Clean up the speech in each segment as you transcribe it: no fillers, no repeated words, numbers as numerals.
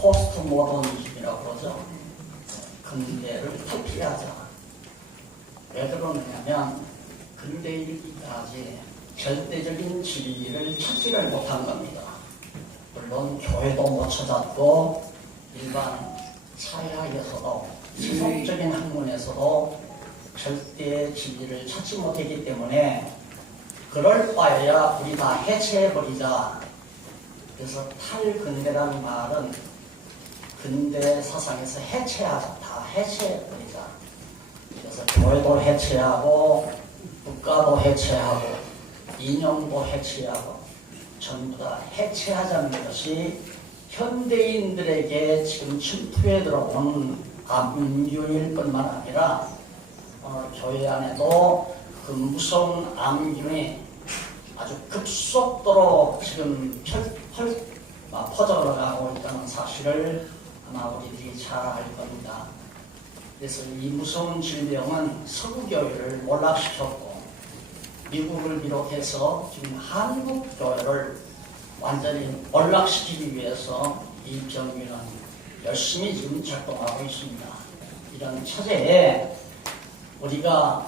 포스트 모더니즘이라고 그러죠. 근대를 탈피하자. 왜 그러느냐면 근대에 이르기까지 절대적인 진리를 찾지를 못한 겁니다. 물론 교회도 못 찾았고 일반 사회학에서도 세속적인 학문에서도 절대 진리를 찾지 못했기 때문에 그럴 바에야 우리 다 해체해버리자. 그래서 탈근대라는 말은 근대 사상에서 해체하자. 다 해체해버리자. 그래서 교회도 해체하고 국가도 해체하고 이념도 해체하고 전부 다 해체하자는 것이 현대인들에게 지금 침투해 들어온 암균일 뿐만 아니라 오늘 교회 안에도 그 무서운 암균이 아주 급속도로 지금 퍼져나가고 있다는 사실을 아마 우리들이 잘 알 겁니다. 그래서 이 무서운 질병은 서구교회를 몰락시켰고 미국을 비롯해서 지금 한국교회를 완전히 몰락시키기 위해서 이 병균은 열심히 지금 작동하고 있습니다. 이런 처제에 우리가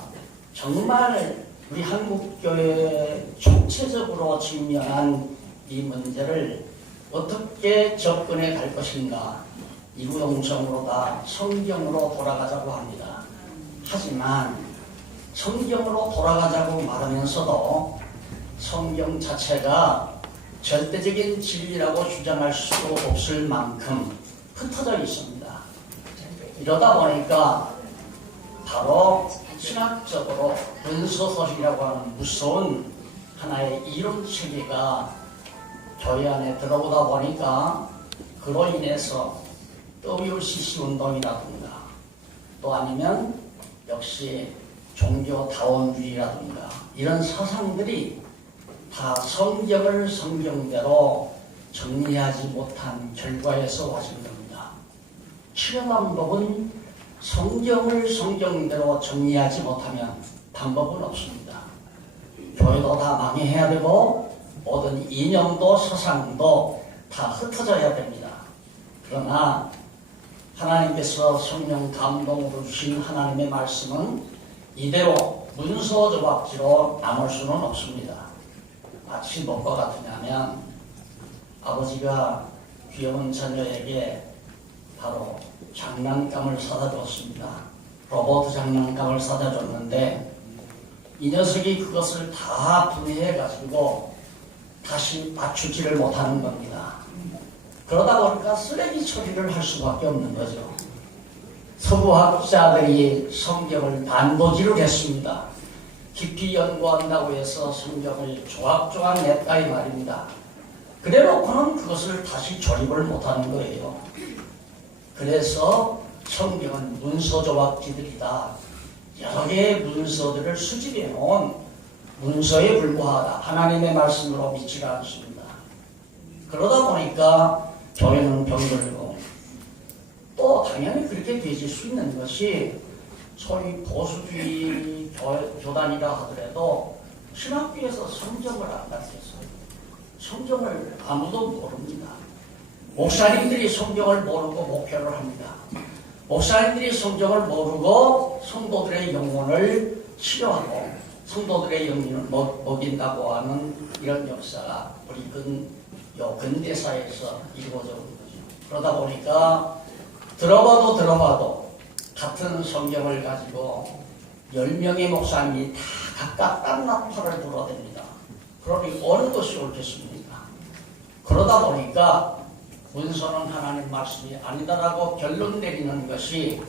정말 우리 한국교회 총체적으로 직면한 이 문제를 어떻게 접근해 갈 것인가 이구동성으로다 성경으로 돌아가자고 합니다. 하지만 성경으로 돌아가자고 말하면서도 성경 자체가 절대적인 진리라고 주장할 수 없을 만큼 흩어져 있습니다. 이러다 보니까 바로 신학적으로 근소설이라고 하는 무서운 하나의 이론 체계가 교회 안에 들어오다 보니까 그로 인해서 WCC 운동이라든가 또 아니면 역시 종교다원주의라든가 이런 사상들이 다 성경을 성경대로 정리하지 못한 결과에서 와진 겁니다. 치료 방법은 성경을 성경대로 정리하지 못하면 방법은 없습니다. 교회도 다 망해야 되고 모든 이념도 사상도 다 흩어져야 됩니다. 그러나 하나님께서 성령 감동으로 주신 하나님의 말씀은 이대로 문서 조각지로 남을 수는 없습니다. 마치 무엇과 같으냐면 아버지가 귀여운 자녀에게 바로 장난감을 사다 줬습니다. 로봇 장난감을 사다 줬는데 이 녀석이 그것을 다 분해해 가지고 다시 맞추지를 못하는 겁니다. 그러다 보니까 쓰레기 처리를 할 수밖에 없는 거죠. 서구학자들이 성경을 난도질을 했습니다. 깊이 연구한다고 해서 성경을 조각조각 냈다 이 말입니다. 그래놓고는 그것을 다시 조립을 못하는 거예요. 그래서 성경은 문서 조각지들이다. 여러 개의 문서들을 수집해 놓은 문서에 불과하다. 하나님의 말씀으로 믿지가 않습니다. 그러다 보니까 교회는 병들고 또 당연히 그렇게 되질 수 있는 것이 소위 보수주의 교단이라 하더라도 신학교에서 성경을 안 가르쳤어요. 성경을 아무도 모릅니다. 목사님들이 성경을 모르고 목회를 합니다. 목사님들이 성경을 모르고 성도들의 영혼을 치료하고 성도들의 영혼을 먹인다고 하는 이런 역사가 우리 근대사에서 이루어져 오는 거죠. 그러다 보니까 들어봐도 같은 성경을 가지고 10명의 목사님이 다 각각 딴 나팔을 불어댑니다. 그러니 어느 것이 옳겠습니까? 그러다 보니까 문서는 하나님 말씀이 아니다라고 결론 내리는 것이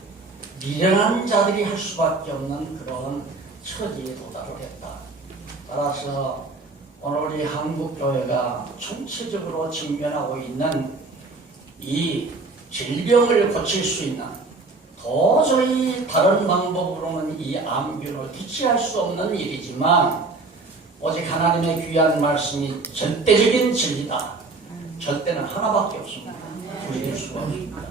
미련한 자들이 할 수밖에 없는 그런 처지에 도달을 했다. 따라서 오늘 우리 한국교회가 총체적으로 직면하고 있는 이 질병을 고칠 수 있는 도저히 다른 방법으로는 이 암균을 퇴치할 수 없는 일이지만 오직 하나님의 귀한 말씀이 절대적인 진리다. 절대는 하나밖에 없습니다. 부인할 수가 없습니다.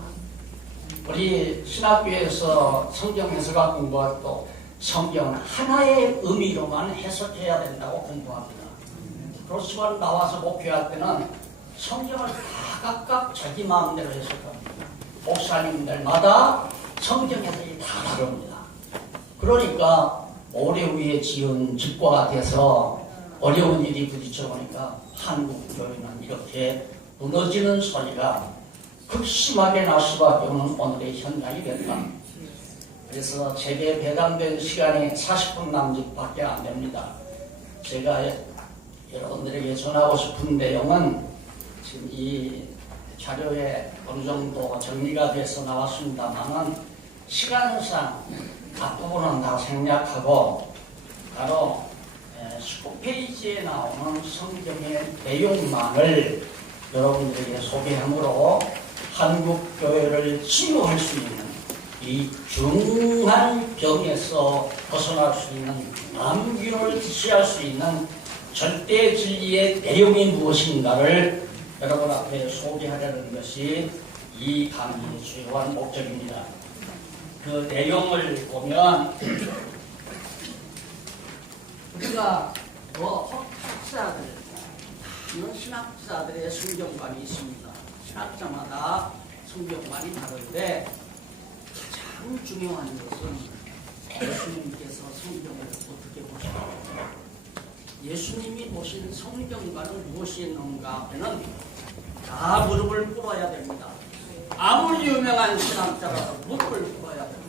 우리 신학교에서 성경 해석학 공부할 때 성경은 하나의 의미로만 해석해야 된다고 공부합니다. 그렇지만 나와서 목회할 때는 성경을 다 각각 자기 마음대로 해석합니다. 목사님들마다 성경 해석이 다 다릅니다. 그러니까 오래 위에 지은 집과가 돼서 어려운 일이 부딪혀 보니까 한국 교회는 이렇게 무너지는 소리가 극심하게 날 수밖에 없는 오늘의 현장이 됐다. 그래서 제게 배당된 시간이 40분 남짓밖에 안 됩니다. 제가 여러분들에게 전하고 싶은 내용은 지금 이 자료에 어느 정도 정리가 돼서 나왔습니다만은 시간상 앞부분은 다 생략하고 바로 19페이지에 나오는 성경의 내용만을 여러분들에게 소개함으로 한국 교회를 치유할 수 있는 이 중한 병에서 벗어날 수 있는 남균을 지시할 수 있는 절대 진리의 내용이 무엇인가를 여러분 앞에 소개하려는 것이 이 강의의 주요한 목적입니다. 그 내용을 보면 우리가 학자들, 이런 신학자들의 성경관이 있습니다. 신학자마다 성경관이 다른데 가장 중요한 것은 예수님께서 성경을 어떻게 보셨는가. 예수님이 보신 성경관은 무엇이었는가 하면 다 무릎을 꿇어야 됩니다. 아무리 유명한 신학자라도 무릎을 꿇어야 됩니다.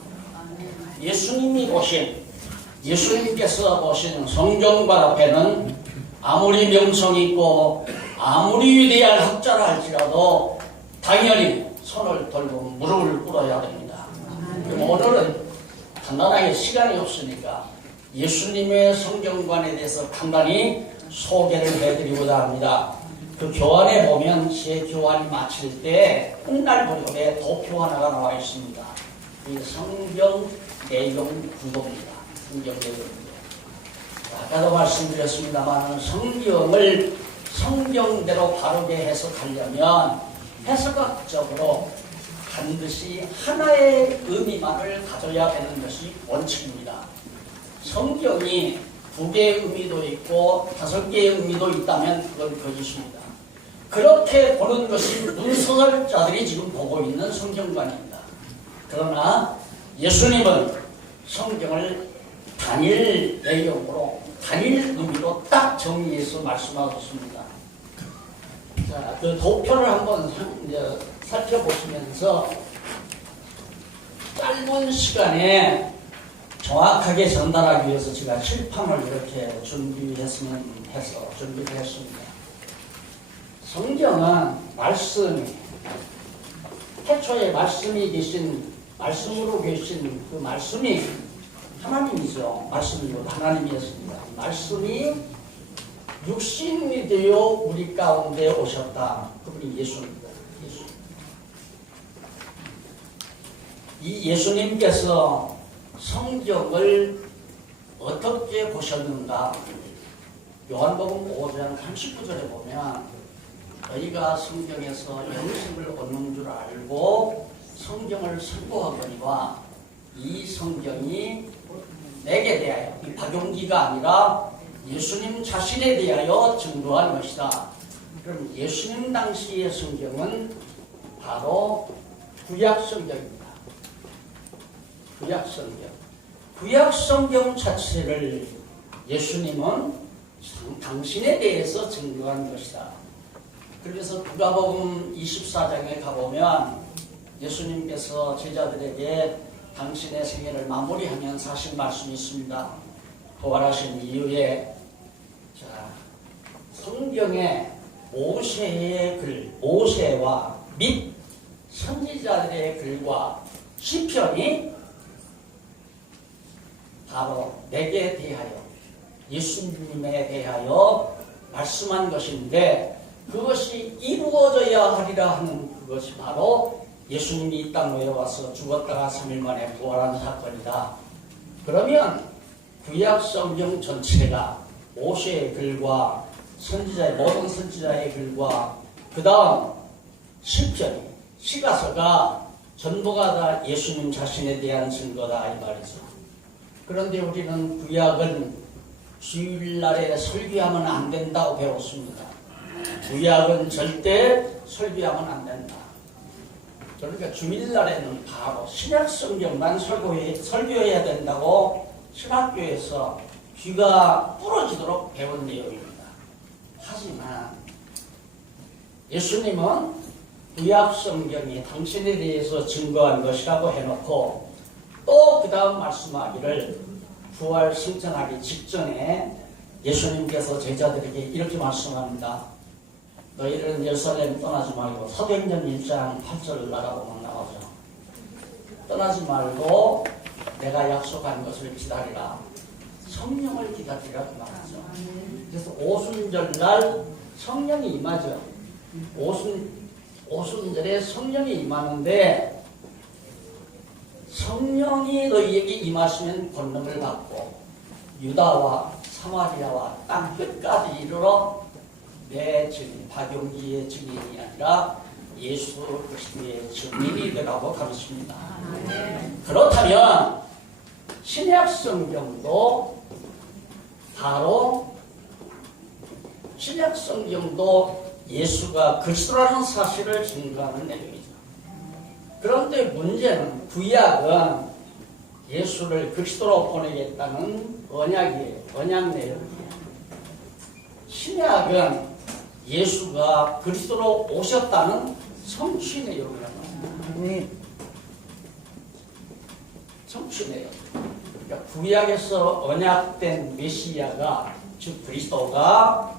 예수님께서 보신 성경관 앞에는 아무리 명성이 있고 아무리 위대한 학자라 할지라도 당연히 손을 들고 무릎을 꿇어야 됩니다. 그럼 오늘은 간단하게 시간이 없으니까 예수님의 성경관에 대해서 간단히 소개를 해드리고자 합니다. 그 교환에 보면 제 교환이 마칠 때 끝날 무렵에 도표 하나가 나와 있습니다. 이 성경 내용 구도입니다. 성경 내용 구도. 아까도 말씀드렸습니다만 성경을 성경대로 바르게 해석하려면 해석학적으로 반드시 하나의 의미만을 가져야 되는 것이 원칙입니다. 성경이 2개의 의미도 있고 5개의 의미도 있다면 그건 거짓입니다. 그렇게 보는 것이 문서설자들이 지금 보고 있는 성경관입니다. 그러나 예수님은 성경을 단일 내용으로 단일 의미로 딱 정리해서 말씀하셨습니다. 자, 그 도표를 한번 살펴보시면서 짧은 시간에 정확하게 전달하기 위해서 제가 칠판을 이렇게 준비를 했습니다. 성경은 말씀이 태초에 말씀으로 계신 그 말씀이 하나님이죠. 말씀이고 하나님이었습니다. 말씀이 육신이 되어 우리 가운데 오셨다. 그분이 예수입니다. 이 예수님께서 성경을 어떻게 보셨는가? 요한복음 5장 39절에 보면 너희가 성경에서 영생을 얻는 줄 알고 성경을 선포하거니와 이 성경이 내게 대하여, 이 박용기가 아니라 예수님 자신에 대하여 증거한 것이다. 그럼 예수님 당시의 성경은 바로 구약성경입니다. 구약성경 자체를 예수님은 당신에 대해서 증거한 것이다. 그래서 누가복음 24장에 가보면 예수님께서 제자들에게 당신의 생애를 마무리하면서 하신 말씀이 있습니다. 부활하신 이후에 성경에 모세의 글, 모세와 및 선지자들의 글과 시편이 바로 내게 대하여, 예수님에 대하여 말씀한 것인데 그것이 이루어져야 하리라 하는 그것이 바로 예수님이 이 땅 내려와서 죽었다가 3일 만에 부활한 사건이다. 그러면 구약 성경 전체가 모세의 글과 모든 선지자의 글과 그 다음 시편이, 시가서가 전부가 다 예수님 자신에 대한 증거다 이 말이죠. 그런데 우리는 구약은 주일날에 설교하면 안 된다고 배웠습니다. 구약은 절대 설교하면 안 된다. 그러니까 주일날에는 바로 신약 성경만 설교해야 된다고 신학교에서 귀가 부러지도록 배운 내용입니다. 하지만 예수님은 구약 성경이 당신에 대해서 증거한 것이라고 해놓고 또 그 다음 말씀하기를 부활 승천하기 직전에 예수님께서 제자들에게 이렇게 말씀합니다. 너희들은 예루살렘 떠나지 말고 사도행전 1장 8절 나가보면 나오죠. 떠나지 말고 내가 약속한 것을 기다리라. 성령을 기다리라고 말하죠. 그래서 오순절날 성령이 임하죠. 오순절에 성령이 임하는데 성령이 너희에게 임하시면 권능을 받고 유다와 사마리아와 땅 끝까지 이르러 내 증인, 박용기의 증인이 아니라 예수 그리스도의 증인이 되라고 가르칩니다. 그렇다면 신약 성경도 바로 신약 성경도 예수가 그리스도라는 사실을 증거하는 내용이죠. 그런데 문제는 구약은 예수를 그리스도로 보내겠다는 언약이에요. 언약 내용이에요. 신약은 예수가 그리스도로 오셨다는 성취 내용이라고 합니다. 성취 내용. 그러니까 구약에서 언약된 메시아가 즉 그리스도가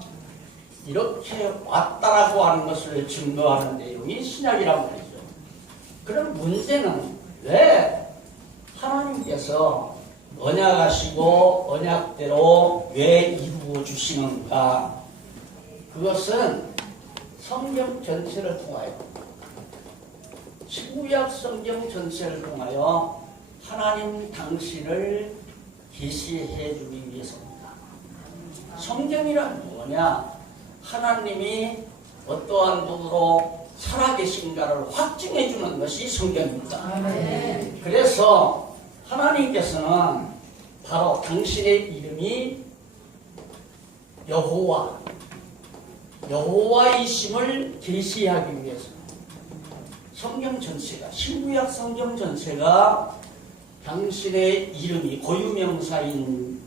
이렇게 왔다라고 하는 것을 증거하는 내용이 신약이란 말이죠. 그럼 문제는 왜 하나님께서 언약하시고 언약대로 왜 이루어 주시는가? 그것은 성경 전체를 통하여 신구약 성경 전체를 통하여 하나님 당신을 계시해 주기 위해서입니다. 성경이란 뭐냐? 하나님이 어떠한 분으로 살아계신가를 확증해 주는 것이 성경입니다. 그래서 하나님께서는 바로 당신의 이름이 여호와이심을 계시하기 위해서 성경 전체가 신구약 성경 전체가 당신의 이름이 고유명사인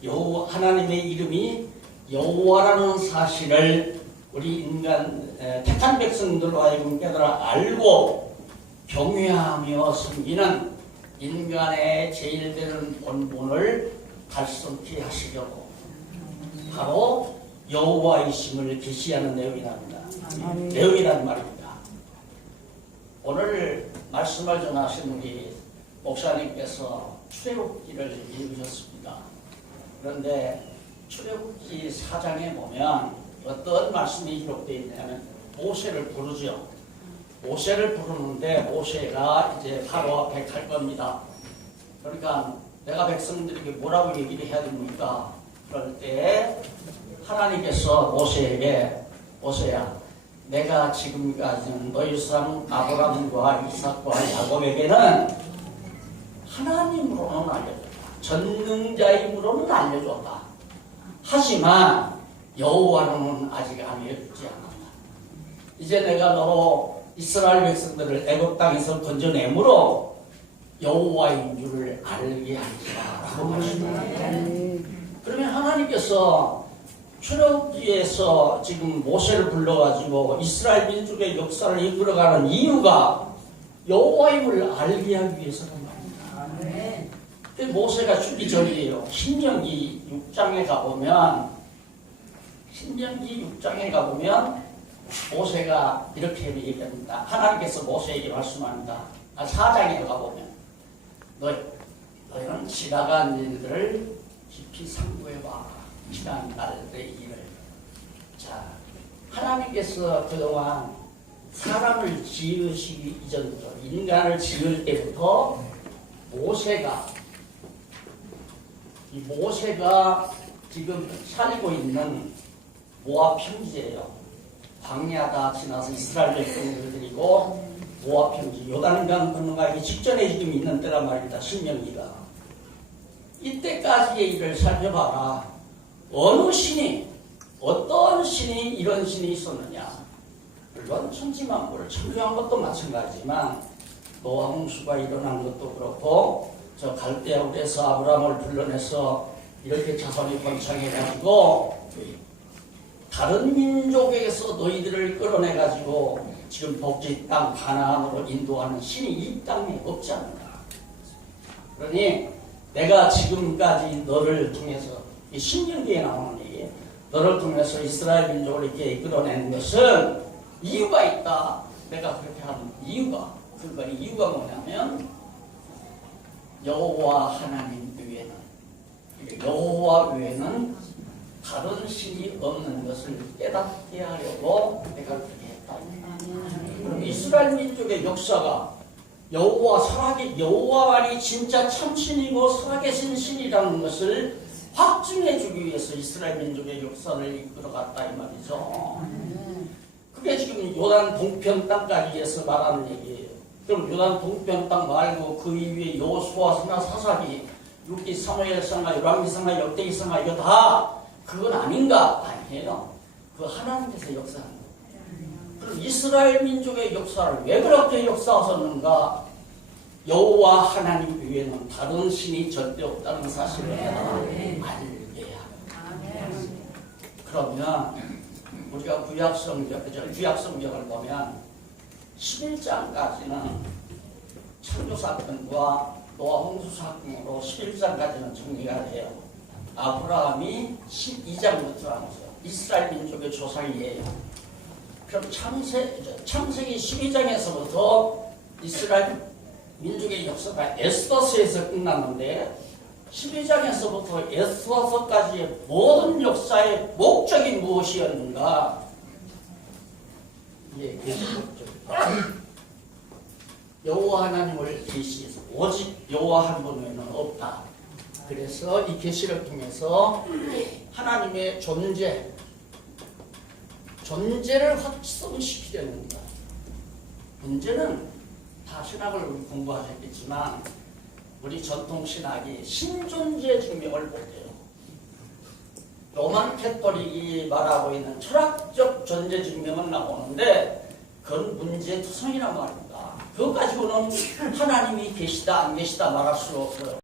하나님의 이름이 여호와라는 사실을 우리 인간 택한 백성들로 하여금 깨달아 알고 경외하며 섬기는 인간의 제일 되는 본분을 달성케 하시려고 바로 여호와이심을 계시하는 내용이란 말입니다. 오늘 말씀을 전하신 우리 목사님께서 출애굽기를 읽으셨습니다. 그런데 출애굽기 4장에 보면 어떤 말씀이 기록되어 있냐면 모세를 부르죠. 모세를 부르는데 모세가 이제 바로 앞에 갈 겁니다. 그러니까 내가 백성들에게 뭐라고 얘기를 해야 됩니까? 그럴 때 하나님께서 모세에게 모세야 내가 지금까지 너희 조상 아브라함과 이삭과 야곱에게는 하나님으로는 알려줬다. 전능자임으로는 알려줬다. 하지만 여호와로는 아직 알려주지 않았다. 이제 내가 너로 이스라엘 백성들을 애굽 땅에서 건져내므로 여호와인 줄을 알게 하리라. 그러면 하나님께서 출애굽기에서 지금 모세를 불러가지고 이스라엘 민족의 역사를 이끌어가는 이유가 여호와임을 알게 하기 위해서란 말입니다. 모세가 죽기 전이에요. 신명기 6장에 가보면 모세가 이렇게 얘기합니다. 하나님께서 모세에게 말씀합니다. 4장에 가보면 너희는 지나간 일들을 깊이 상고해봐. 지난 날의 일을. 자, 하나님께서 그동안 사람을 지으시기 이전부터 인간을 지을 때부터 모세가 지금 살고 있는 모압 평지예요. 광야다 지나서 이스라엘 백성들을 데리고 모압 평지 요단강 건너가기 직전에 지금 있는 때란 말입니다. 신명기가. 이때까지의 일을 살펴봐라. 어느 신이 어떤 신이 이런 신이 있었느냐? 물론 천지만물을 창조한 것도 마찬가지지만 노아 홍수가 일어난 것도 그렇고 저 갈대아 굴에서 아브라함을 불러내서 이렇게 자손이 번창해가지고 다른 민족에게서 너희들을 끌어내가지고 지금 복지 땅 가나안으로 인도하는 신이 이 땅에 없지 않는가. 그러니 내가 지금까지 너를 통해서 이 신명기에 나오는 얘기, 너를 통해서 이스라엘 민족을 이렇게 이끌어낸 것은 이유가 있다. 내가 그렇게 하는 이유가, 그러니까 이유가 뭐냐면 여호와 하나님 외에는, 여호와 외에는 다른 신이 없는 것을 깨닫게 하려고 내가 그렇게 했다. 그럼 이스라엘 민족의 역사가 여호와만이 진짜 참신이고 살아계신 신이라는 것을 확증해주기 위해서 이스라엘 민족의 역사를 이끌어갔다 이 말이죠. 그게 지금 요단 동편 땅까지에서 말하는 얘기예요. 그럼 요단 동편 땅 말고 그 이후에 여호수아서나 사사기, 룻기, 사무엘서나 열왕기서나 역대기서나 이거 다 그건 아닌가? 아니에요. 그 하나님께서 역사하는 거예요. 그럼 이스라엘 민족의 역사를 왜 그렇게 역사하셨는가? 여호와 하나님 외에는 다른 신이 절대 없다는 사실을 알게 합니다. 그러면 우리가 구약성경을 보면 11장까지는 창조사건과 노아 홍수사건으로 11장까지는 정리가 돼요. 아브라함이 12장부터 하면서 이스라엘 민족의 조상이에요. 그럼 창세기 12장에서부터 이스라엘 민족의 역사가 에스더서에서 끝났는데 12장에서부터 에스더서까지의 모든 역사의 목적이 무엇이었는가? 예, 여호와 하나님을 계시해서 오직 여호와 한 분 외에는 없다. 그래서 이 계시를 통해서 하나님의 존재를 확성시키려는 겁니다. 문제는 다 신학을 공부하셨겠지만 우리 전통 신학이 신존재 증명을 못해요. 로만 캐토릭이 말하고 있는 철학적 존재 증명은 나오는데 그건 문제투성이란 말입니다. 그거 가지고는 하나님이 계시다 안 계시다 말할 수 없어요.